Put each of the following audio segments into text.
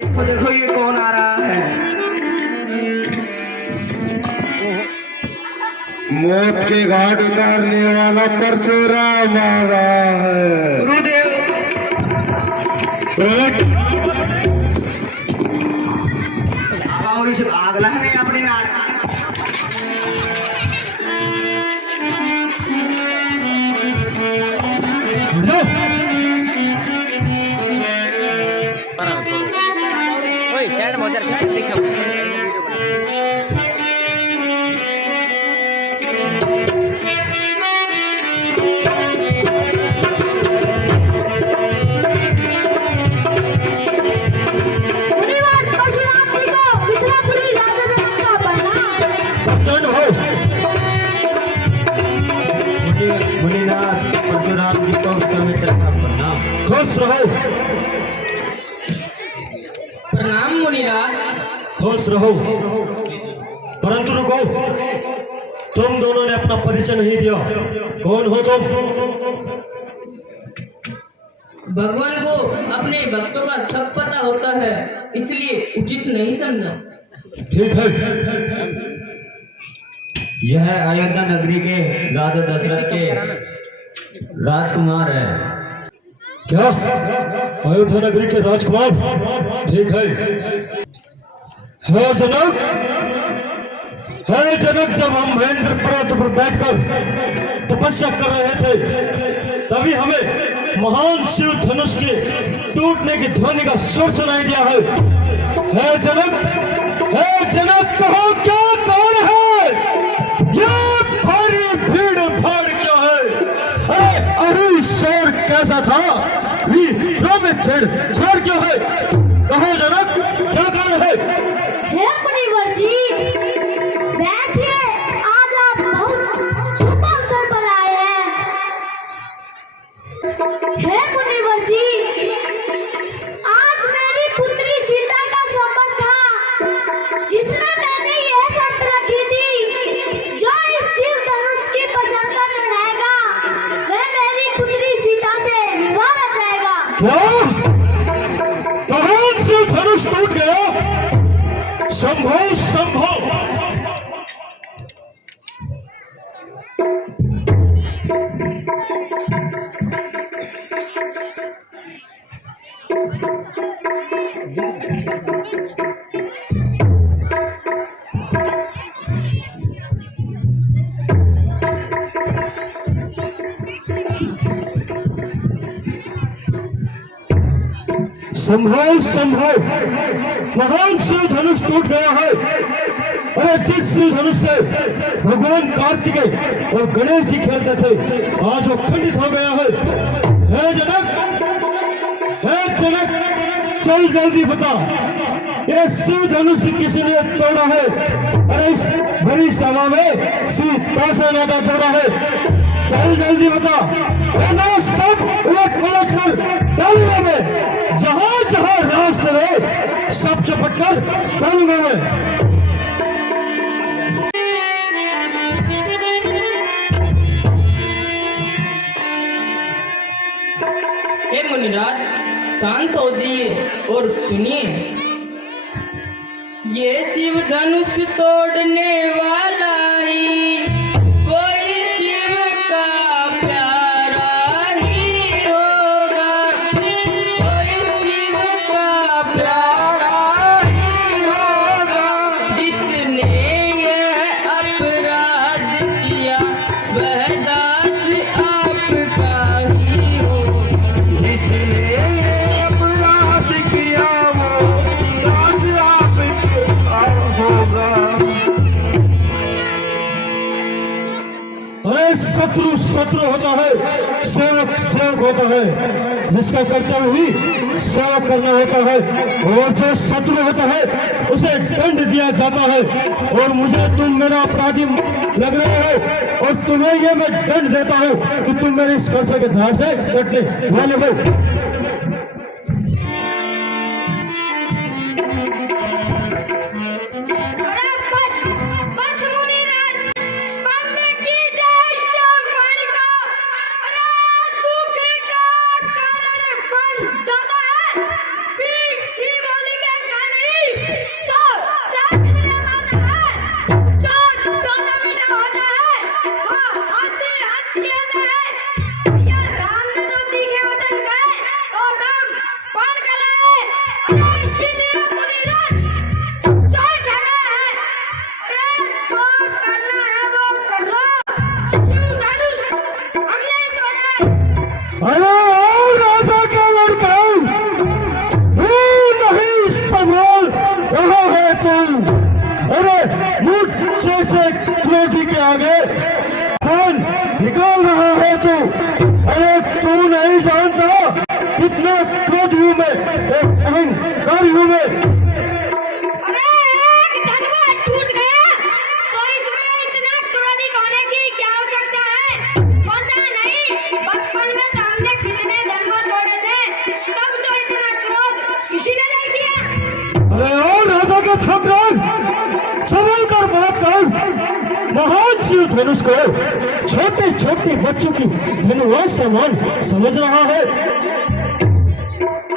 देखो देखो ये कौन आ रहा है। मौत के घाट उतारने वाला परशुराम आ रहा है। गुरुदेव और इसे आगला है नहीं अपनी नाड़ परशुराम जी को समित्र का प्रणाम। खुश रहो। प्रणाम मुनिराज। खुश रहो, परंतु रुको, तुम दोनों ने अपना परिचय नहीं दिया। कौन हो तुम? भगवान को अपने भक्तों का सब पता होता है, इसलिए उचित नहीं समझा। ठीक है। यह अयोध्या नगरी के राजा दशरथ के राजकुमार है। क्या अयोध्या नगरी के राजकुमार? ठीक है। जनक, है जनक, जब हम महेंद्र पर्वत पर बैठकर तपस्या कर रहे थे तभी हमें महान शिव धनुष के टूटने की ध्वनि का स्वर सुनाई दिया है जनक, कहो क्या कौन है? ये भारी भीड़ भाड़ क्या है? अरे शोर कैसा था? में छेड़ क्यों है? कहो जनक, क्या कारण है? हे मुनिवर जी, बैठिए। आज आप बहुत शुभ अवसर पर आए हैं। हे मुनिवर जी, आज मेरी पुत्री सीता का स्वयंवर था, जिसमें मैंने यह शर्त रखी थी, जो इस शिव धनुष की प्रसन्नता चढ़ाएगा वह मेरी पुत्री सीता से विवाह रचाएगा। क्या? महान शिव धनुष टूट गया? संभव संभव। संभव संभव, महान शिव धनुष टूट गया है। अरे जिस शिव धनुष से भगवान कार्तिकेय और गणेश जी खेलते थे, आज वो खंडित हो गया है जनक, चल जल्दी बता, ये शिव धनुष किसने तोड़ा है? अरे इस भरी सभा में सीता से नाता जोड़ा है। चल जल्दी बता, वरना सब उलट पलट कर डालूंगा मैं। जहां जहां रास्ते में सब चपट कर डालूंगा मैं। हे मुनिराज, शांत हो जाइए और सुनिए। ये शिव धनुष तोड़ने वाला ही कोई शिव का प्यारा ही होगा, कोई शिव का प्यारा ही होगा। जिसने यह अपराध किया वह दास आपका ही होगा। जिसने अपराध किया वो दास आपका होगा। अरे शत्रु शत्रु होता है, सेवक सेवक होता है, जिसका कर्तव्य ही सेवा करना होता है। और जो शत्रु होता है उसे दंड दिया जाता है। और मुझे तुम मेरा अपराधी लग रहे हो, और तुम्हें यह मैं दंड देता हूं कि तुम मेरे इस फरसे के धार से कटने वाले हो। ज्यादा है, पीठ की बोली के जैसे क्रोधी के आगे कौन निकाल रहा है तू? अरे तू नहीं जानता कितना क्रोधी हूँ मैं, एक अहंकारी हूँ मैं। अरे एक धनवा टूट गया तो इसमें इतना क्रोधित होने की क्या आवश्यकता है? पता नहीं बचपन में तो हमने कितने धनवा तोड़े थे, तब तो इतना क्रोध किसी ने नहीं किया। अरे ओ राजा के छात्र, संभल कर बात कर। महान शिव धनुष को छोटे छोटे बच्चों की धनुष समान समझ रहा है।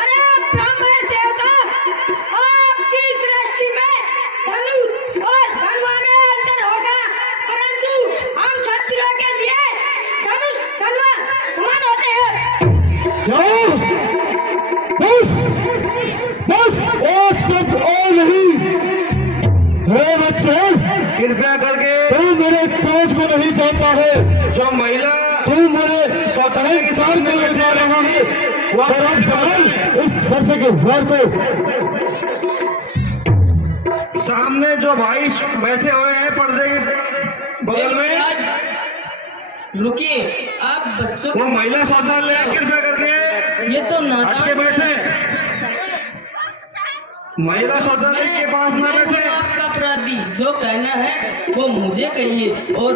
अरे ब्राह्मण देवता, आपकी दृष्टि में धनुष और धनवा में अंतर होगा, परंतु हम क्षत्रियों के लिए धनुष धनवा समान होते हैं। क्या? बस बस एक शब्द और नहीं। हे बच्चे, कृपया करके तू मेरे क्रोध को नहीं जानता है। जो महिला तू मेरे शौचालय के सामने बैठा रहा है, वह अब संभाल इस वर्ष के घर को। सामने जो भाई बैठे हुए हैं पर्दे के बगल में, महाराज रुकिए, आप बच्चों वो को महिला शौचालय है, कृपया करके ये तो हट के नादान बैठे। है। महिला शौचालय के पास न मैं बैठे। हूँ आपका अपराधी, जो कहना है वो मुझे कहिए और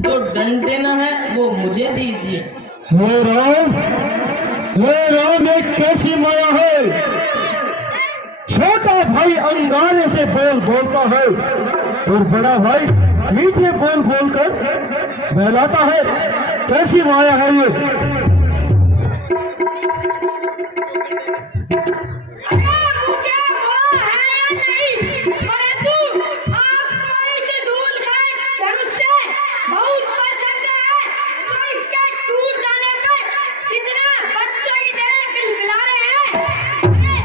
जो दंड देना है वो मुझे दीजिए। हे राम एक कैसी माया है। छोटा भाई अंगारे से बोलता है और बड़ा भाई मीठे बोलकर बहलाता है। कैसी माया है ये? मुझे वो है या नहीं, परंतु आपको इस धूल के धनुष से बहुत पसंद है, तो इसके टूट जाने पर इतना बच्चों की तरह बिलबिला रहे हैं। अरे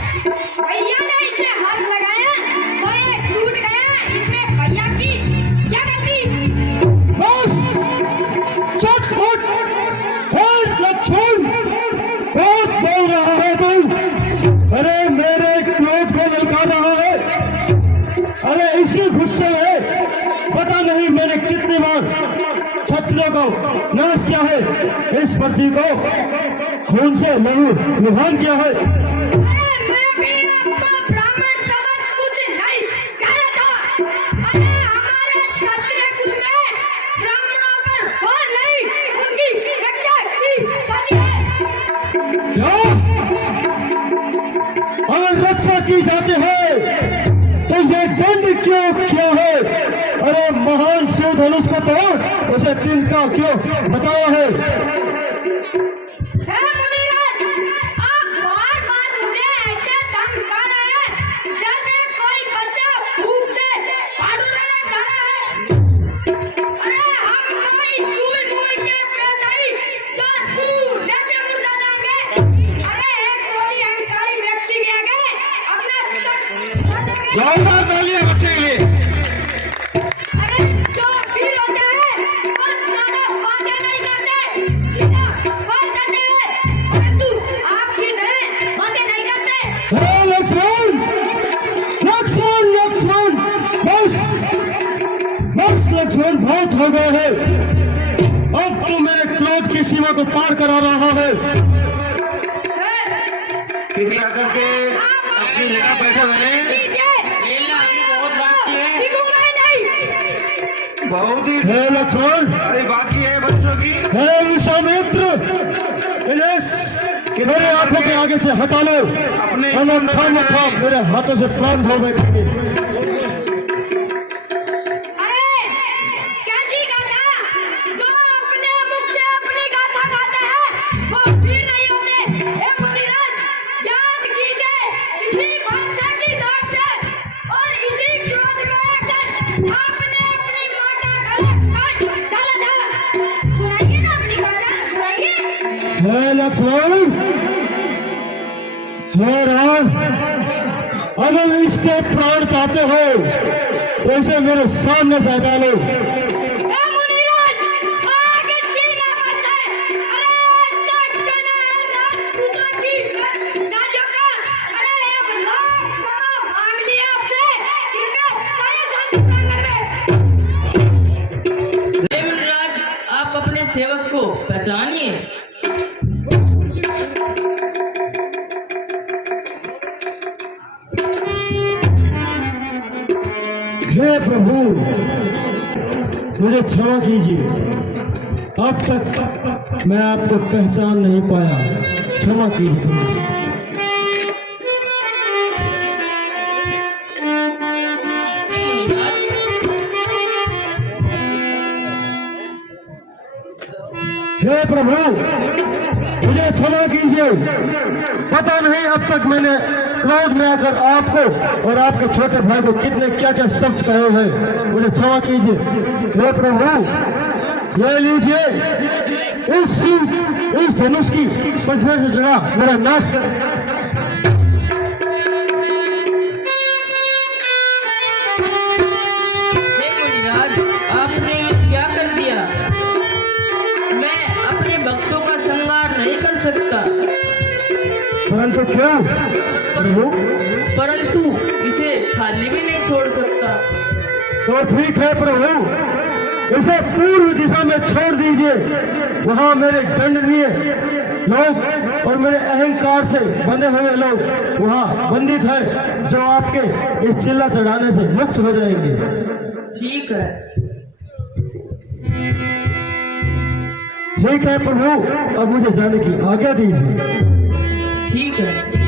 भैया ने इसे हाथ लगाया तो ये टूट गया, इसमें भैया की क्या गलती? बस चटपट हे लक्ष्मण, बहुत बोल रहा है तू। अरे मेरे क्रोध को ललका रहा है। अरे इसी गुस्से में पता नहीं मैंने कितनी बार क्षत्रियों को नाश किया है, इस पृथ्वी को खून से लहू लुहान किया है। अरे मैं भी आपको ब्राह्मण समझ कुछ नहीं कह रहा था। अरे हमारे क्षत्रिय कुल में ब्राह्मणों पर और नहीं, उनकी रक्षा की जाती है। क्या? और रक्षा की जाती है तो ये दंड क्यों किया है? अरे महान शिव धनुष को तो उसे तिनका क्यों बताया है? हे मुनिराज, आप बार-बार मुझे ऐसे धमका रहे हैं जैसे कोई बच्चा भूख से फाड़ू लेना चाह रहा है। अरे हम कोई चूल-मूल के पेड़ नहीं जो चूने से मुरझा जाएंगे। अरे एक क्रोधी अहंकारी व्यक्ति के आगे अपना सर जोरदार तालियां बच्चे के लिए। अरे जो वीर होते हैं वो ज्यादा बातें नहीं करते, सीधा बात करते हैं, परंतु आपकी तरह बातें नहीं करते। हे लक्ष्मण, लक्ष्मण, लक्ष्मण, बस बस लक्ष्मण, बहुत हो गए है। अब तू मेरे क्रोध की सीमा को पार करा रहा है। कृपया करके अपनी जगह बैठे रहे। बहुत ही हे लक्ष्मण, अरे बाकी है बच्चों की। हे विश्वामित्र, इन्हें मेरे आंखों के आगे से हटा लो। अपने अन्यथा मेरे हाथों से प्राण धो बैठेंगे। अरे कैसी गाथा, जो अपने मुख से अपनी गाथा गाते हैं वो वीर नहीं होते। हे मुनिराज, याद कीजिए इसी वर्षा की दौड़ से और इसी क्रोध में आकर आपने अपनी मां का गला काट डाला था। सुनाइए ना अपनी गाथा, सुनाइए। हे लक्ष्मण, हे राम, अगर इसके प्राण चाहते हो तो इसे मेरे सामने से हटा लो। हे मुनिराज, आगे सीना पर से, अरे सकना राजपूतों की नारियों का, अरे अब लाख क्षमा मांग लिया आपसे, कृपया सारे शांति प्रांगण में सेवक को पहचानिए। हे प्रभु, मुझे क्षमा कीजिए, अब तक मैं आपको पहचान नहीं पाया, क्षमा कीजिए प्रभु। हे प्रभु, मुझे क्षमा कीजिए, पता नहीं अब तक मैंने क्रोध में आकर आपको और आपके छोटे भाई को कितने क्या क्या शब्द कहे हैं, मुझे क्षमा कीजिए। हे प्रभु, ये लीजिए, इस धनुष की पंखुड़ी से जुड़ा मेरा नाश कर। हे मुनिराज, आपने ये क्या कर दिया? मैं अपने भक्तों का संहार नहीं कर सकता। परंतु क्यों प्रभु? परंतु इसे खाली भी नहीं छोड़ सकता। तो ठीक है प्रभु, इसे पूर्व दिशा में छोड़ दीजिए। वहां मेरे दंडनीय लोग और मेरे अहंकार से बंधे हुए लोग वहां बंदित है, जो आपके इस चिल्ला चढ़ाने से मुक्त हो जाएंगे। ठीक है। ठीक है प्रभु, अब मुझे जाने की आज्ञा दीजिए। ठीक है।